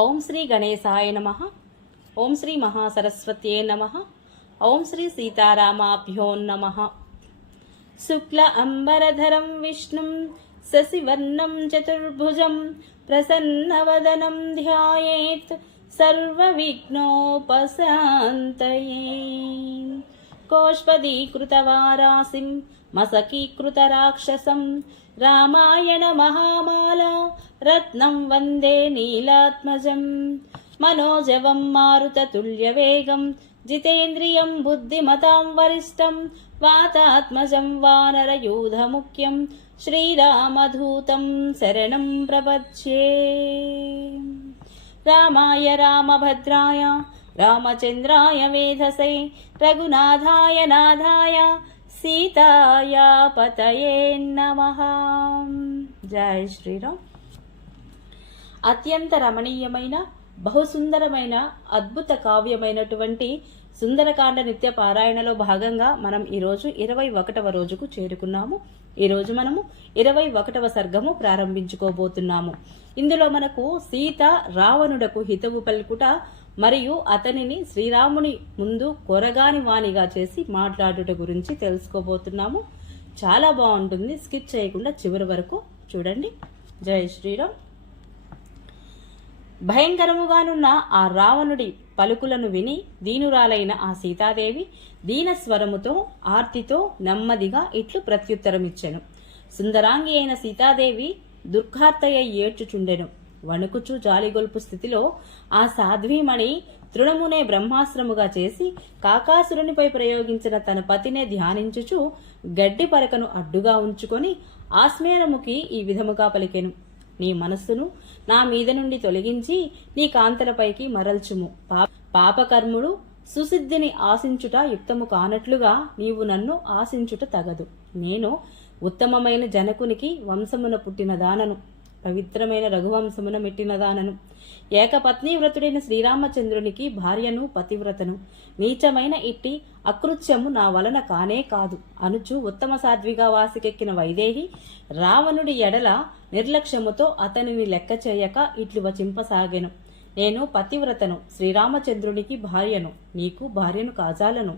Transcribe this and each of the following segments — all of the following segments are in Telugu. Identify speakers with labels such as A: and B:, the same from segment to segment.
A: ఓం శ్రీ గణేశాయ నమ. ఓం శ్రీ మహాసరస్వత్యే నమ. ఓం శ్రీ సీతారామాభ్యో నమ. శుక్ల అంబరధరం విష్ణుం శశివర్ణం చతుర్భుజం ప్రసన్నవదనం ధ్యాయేత్ సర్వవిఘ్నోపశాంతయే. కోష్పదీకృతవారాసిం మసకీకృతరాక్షసం రామాయణ మహామాల రత్నం వందే నీలాత్మజం. మనోజవం మారుతతుల్యవేగం జితేంద్రియం బుద్ధిమతాం వరిష్టం వాతాత్మజం వానరయూధముఖ్యం శ్రీరామధూతం శరణం ప్రపద్యే. రామాయ రామభద్రాయ రామచంద్రాయ వేధసే రఘునాథాయ నాథాయ సీతాయా పతయే నమ. జయ శ్రీరామ్. అత్యంత రమణీయమైన బహుసుందరమైన అద్భుత కావ్యమైనటువంటి సుందరకాండ నిత్య పారాయణలో భాగంగా మనం ఈరోజు ఇరవై ఒకటవ రోజుకు చేరుకున్నాము. ఈరోజు మనము ఇరవై ఒకటవ సర్గము ప్రారంభించుకోబోతున్నాము. ఇందులో మనకు సీత రావణుడకు హితవు పలుకుట మరియు అతనిని శ్రీరాముని ముందు కొరగాని వాణిగా చేసి మాట్లాడుట గురించి తెలుసుకోబోతున్నాము. చాలా బాగుంటుంది. స్కిప్ చేయకుండా చివరి వరకు చూడండి. జై శ్రీరామ్. భయంకరముగానున్న ఆ రావణుడి పలుకులను విని దీనురాలైన ఆ సీతాదేవి దీనస్వరముతో ఆర్తితో నెమ్మదిగా ఇట్లు ప్రత్యుత్తరమిచ్చెను. సుందరాంగి అయిన సీతాదేవి దుర్ఘార్తయ్య ఏడ్చుచుండెను. వణుకుచూ జాలిగొల్పు స్థితిలో ఆ సాధ్వీమణి తృణమునే బ్రహ్మాశ్రముగా చేసి కాకాసురునిపై ప్రయోగించిన తన పతినే ధ్యానించుచు గడ్డి పరకను అడ్డుగా ఉంచుకొని ఆస్మేరముకి ఈ విధముగా పలికెను. నీ మనస్సును నా మీద నుండి తొలగించి నీ కాంతలపైకి మరల్చుము. పాపకర్ముడు సుసిద్ధిని ఆశించుట యుక్తము కానట్లుగా నీవు నన్ను ఆశించుట తగదు. నేను ఉత్తమమైన జనకునికి వంశమున పుట్టిన దానను. పవిత్రమైన రఘువంశమున మెట్టినదానను. ఏకపత్ని వ్రతుడైన శ్రీరామచంద్రునికి భార్యను పతివ్రతను. నీచమైన ఇట్టి అకృత్యము నా వలన కానే కాదు. అనుచు ఉత్తమ సాధ్విగా వాసికెక్కిన వైదేహి రావణుడి ఎడల నిర్లక్ష్యముతో అతనిని లెక్క చేయక ఇట్లు వచింపసాగెను నేను పతివ్రతను శ్రీరామచంద్రునికి భార్యను నీకు భార్యను కాజాలను.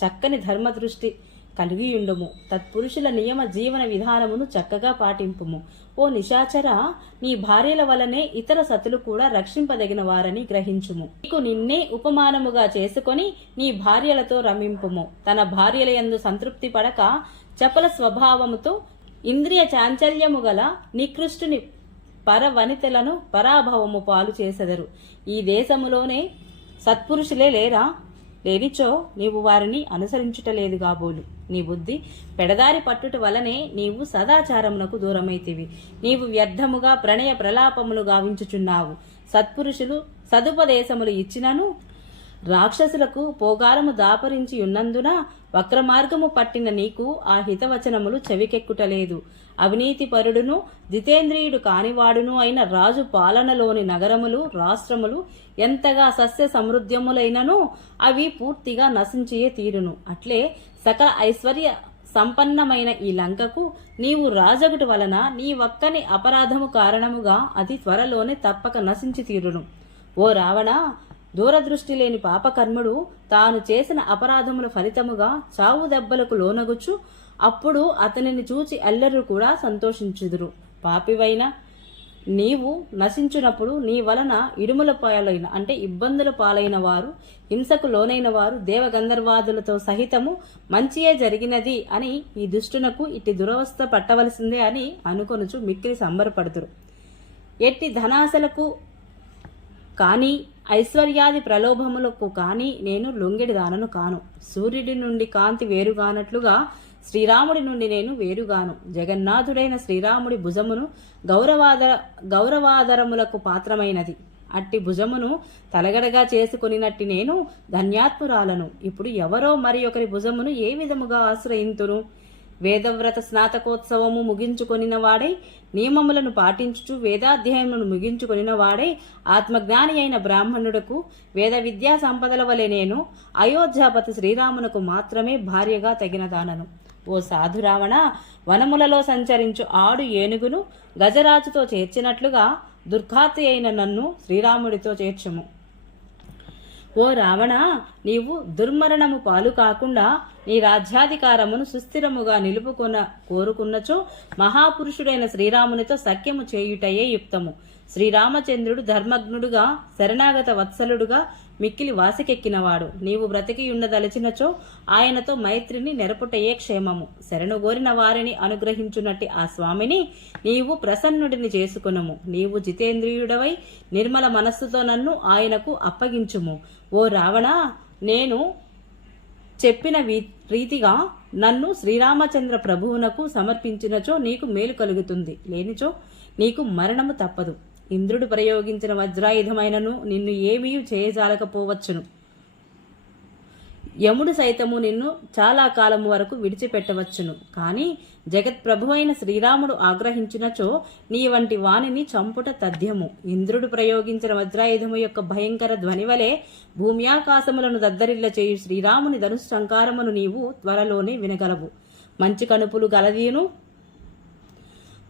A: చక్కని ధర్మదృష్టి కలిగియుండుము. తత్పురుషుల నియమ జీవన విధానమును చక్కగా పాటింపుము. ఓ నిశాచర నీ భార్యల వలనే ఇతర సతులు కూడా రక్షింపదగిన వారని గ్రహించుము. నీకు నిన్నే ఉపమానముగా చేసుకొని నీ భార్యలతో రమింపుము. తన భార్యల యందు సంతృప్తి పడక చపల స్వభావముతో ఇంద్రియ చాంచల్యము గల నికృష్టుని పరవనితలను పరాభవము పాలు చేసెదరు. ఈ దేశములోనే సత్పురుషులే లేరా? లేనిచో నీవు వారిని అనుసరించుటలేదు కాబోలు. నీ బుద్ధి పెడదారి పట్టుట వలనే నీవు సదాచారమునకు దూరమైతివి. నీవు వ్యర్థముగా ప్రణయ ప్రలాపములు గావించుచున్నావు. సత్పురుషులు సదుపదేశములు ఇచ్చినను రాక్షసులకు పోగారము దాపరించి ఉన్నందున వక్రమార్గము పట్టిన నీకు ఆ హితవచనములు చెవికెక్కుటలేదు. అవినీతి పరుడును జితేంద్రియుడు కానివాడును అయిన రాజు పాలనలోని నగరములు రాష్ట్రములు ఎంతగా సస్య సమృద్ధ్యములైనను అవి పూర్తిగా నశించియే తీరును. అట్లే సకల ఐశ్వర్య సంపన్నమైన ఈ లంకకు నీవు రాజగుటి వలన నీ ఒక్కని అపరాధము కారణముగా అది త్వరలోనే తప్పక నశించి తీరును. ఓ రావణ దూరదృష్టి లేని పాపకర్ముడు తాను చేసిన అపరాధముల ఫలితముగా చావు దెబ్బలకు లోనగుచ్చు అప్పుడు అతనిని చూచి ఎల్లరూ కూడా సంతోషించుదురు. పాపివైన నీవు నశించునప్పుడు నీ వలన ఇడుముల పాలైన అంటే ఇబ్బందుల పాలైన వారు హింసకు లోనైన వారు దేవగంధర్వాదులతో సహితము మంచియే జరిగినది అని ఈ దుష్టునకు ఇట్టి దురవస్థ పట్టవలసిందే అని అనుకొనుచు మిక్కిలి సంబరపడుతురు. ఎట్టి ధనాశలకు కానీ ఐశ్వర్యాది ప్రలోభములకు కానీ నేను లొంగిడిదానను కాను. సూర్యుడి నుండి కాంతి వేరుగానట్లుగా శ్రీరాముడి నుండి నేను వేరుగాను. జగన్నాథుడైన శ్రీరాముడి భుజమును గౌరవాదర గౌరవాదరములకు పాత్రమైనది. అట్టి భుజమును తలగడగా చేసుకునినట్టి నేను ధన్యాత్మురాలను. ఇప్పుడు ఎవరో మరి ఒకరి భుజమును ఏ విధముగా ఆశ్రయింతును వేదవ్రత స్నాతకోత్సవము ముగించుకొనిన వాడై నియమములను పాటించుచు వేదాధ్యాయములను ముగించుకొనిన వాడై ఆత్మజ్ఞాని అయిన బ్రాహ్మణుడకు వేద విద్యా సంపదల వలె నేను అయోధ్యాపతి శ్రీరామునకు మాత్రమే భార్యగా తగినదానను. ఓ సాధురావణ వనములలో సంచరించు ఆడు ఏనుగును గజరాజుతో చేర్చినట్లుగా దుర్ఘాతి అయిన నన్ను శ్రీరాముడితో చేర్చుము. ఓ రావణ నీవు దుర్మరణము పాలు కాకుండా నీ రాజ్యాధికారమును సుస్థిరముగా నిలుపుకొన కోరుకున్నచో మహాపురుషుడైన శ్రీరామునితో సఖ్యము చేయుటయే యుక్తము. శ్రీరామచంద్రుడు ధర్మజ్ఞుడుగా శరణాగత వత్సలుడుగా మిక్కిలి వాసికెక్కినవాడు. నీవు బ్రతికి ఉండదలచినచో ఆయనతో మైత్రిని నెరపుటయే క్షేమము. శరణుగోరిన వారిని అనుగ్రహించున్నట్టి ఆ స్వామిని నీవు ప్రసన్నుడిని చేసుకునము. నీవు జితేంద్రియుడవై నిర్మల మనస్సుతో నన్ను ఆయనకు అప్పగించుము. ఓ రావణ నేను చెప్పిన రీతిగా నన్ను శ్రీరామచంద్ర ప్రభువునకు సమర్పించినచో నీకు మేలు కలుగుతుంది. లేనిచో నీకు మరణము తప్పదు. ఇంద్రుడు ప్రయోగించిన వజ్రాయుధమైనను నిన్ను ఏమీ చేయజాలకపోవచ్చును. యముడు సైతము నిన్ను చాలా కాలము వరకు విడిచిపెట్టవచ్చును. కానీ జగత్ప్రభువైన శ్రీరాముడు ఆగ్రహించినచో నీ వంటి వాణిని చంపుట తథ్యము. ఇంద్రుడు ప్రయోగించిన వజ్రాయుధము యొక్క భయంకర ధ్వని వలె భూమ్యాకాశములను దద్దరిల్ల చేయు శ్రీరాముని ధనుష్టంకారమును నీవు త్వరలోనే వినగలవు. మంచి కనుపులు గలదీను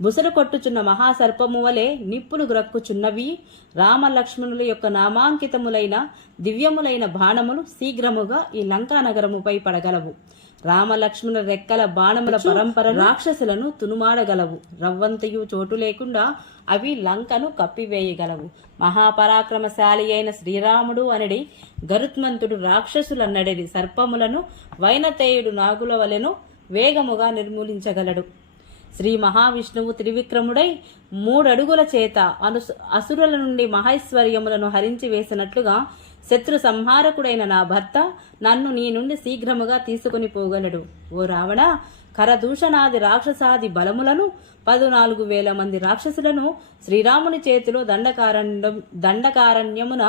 A: బుసలు కొట్టుచున్న మహాసర్పము వలె నిప్పులు గ్రక్కుచున్నవి. రామలక్ష్మణుల యొక్క నామాంకితములైన దివ్యములైన బాణములు శీఘ్రముగా ఈ లంకా నగరముపై పడగలవు. రామలక్ష్మణ రెక్కల బాణముల పరంపర రాక్షసులను తునుమాడగలవు. రవ్వంతయు చోటు లేకుండా అవి లంకను కప్పివేయగలవు. మహాపరాక్రమశాలి అయిన శ్రీరాముడు అనడి గరుత్మంతుడు రాక్షసులన్నడిది సర్పములను వైనతేయుడు నాగుల వలెను వేగముగా నిర్మూలించగలడు. శ్రీ మహావిష్ణువు త్రివిక్రముడై మూడడుగుల చేత అను అసురుల నుండి మహైశ్వర్యములను హరించి వేసినట్లుగా శత్రు సంహారకుడైన నా భర్త నన్ను నీ నుండి శీఘ్రముగా తీసుకుని పోగలడు. ఓ రావణ కరదూషణాది రాక్షసాది బలములను పదునాలుగు వేల మంది రాక్షసులను శ్రీరాముని చేతిలో దండకారణ్యం దండకారణ్యమున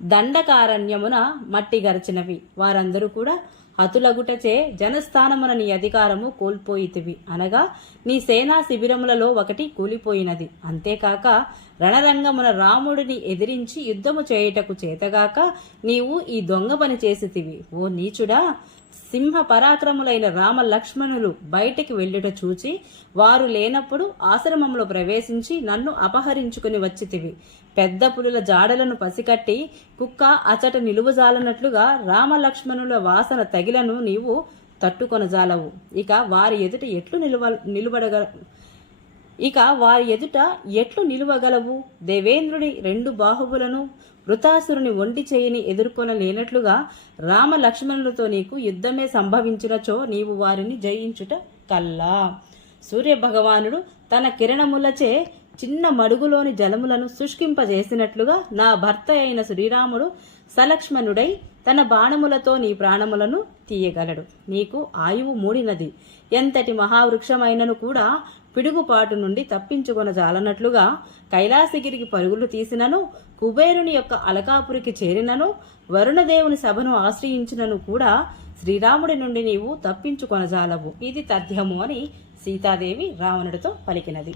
A: దండకారణ్యమున మట్టి గరచినవి. వారందరూ కూడా హతులగుటచే జనస్థానమున నీ అధికారము కోల్పోయితివి. అనగా నీ సేనా శిబిరములలో ఒకటి కూలిపోయినది. అంతేకాక రణరంగమున రాముడిని ఎదిరించి యుద్ధము చేయుటకు చేతగాక నీవు ఈ దొంగ పని చేసితివి. ఓ నీచుడా సింహ పరాక్రములైన రామ లక్ష్మణులు బయటికి వెళ్ళుట చూచి వారు లేనప్పుడు ఆశ్రమంలో ప్రవేశించి నన్ను అపహరించుకుని వచ్చితివి. పెద్ద పులుల జాడలను పసికట్టి కుక్క అచట నిలువజాలనట్లుగా రామ లక్ష్మణుల వాసన తగిలను నీవు తట్టుకొనజాలవు. ఇక వారి ఎదుట ఎట్లు నిలువ నిలువడగల ఇక వారి ఎదుట ఎట్లు నిలువగలవు? దేవేంద్రుడి రెండు బాహువులను వృతాసురుని ఒంటి చేయిని ఎదుర్కొనలేనట్లుగా రామ లక్ష్మణులతో నీకు యుద్ధమే సంభవించినచో నీవు వారిని జయించుట కల్లా. సూర్య భగవానుడు తన కిరణములచే చిన్న మడుగులోని జలములను శుష్కింపజేసినట్లుగా నా భర్త అయిన శ్రీరాముడు సలక్ష్మణుడై తన బాణములతో నీ ప్రాణములను తీయగలడు. నీకు ఆయువు మూడినది. ఎంతటి మహావృక్షమైనను కూడా పిడుగుపాటు నుండి తప్పించుకొన జాలనట్లుగా కైలాసగిరికి పరుగులు తీసినను కుబేరుని యొక్క అలకాపురికి చేరినను వరుణదేవుని సభను ఆశ్రయించినను కూడా శ్రీరాముడి నుండి నీవు తప్పించుకొనజాలవు. ఇది తథ్యము అని సీతాదేవి రావణుడితో పలికినది.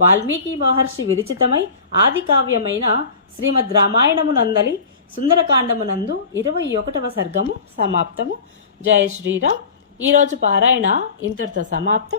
A: వాల్మీకి మహర్షి విరచితమై ఆది కావ్యమైన శ్రీమద్ రామాయణమునందలి సుందరకాండమునందు ఇరవై ఒకటవ సర్గము సమాప్తము. జయ శ్రీరామ్. ఈరోజు పారాయణ ఇంతటితో సమాప్తం.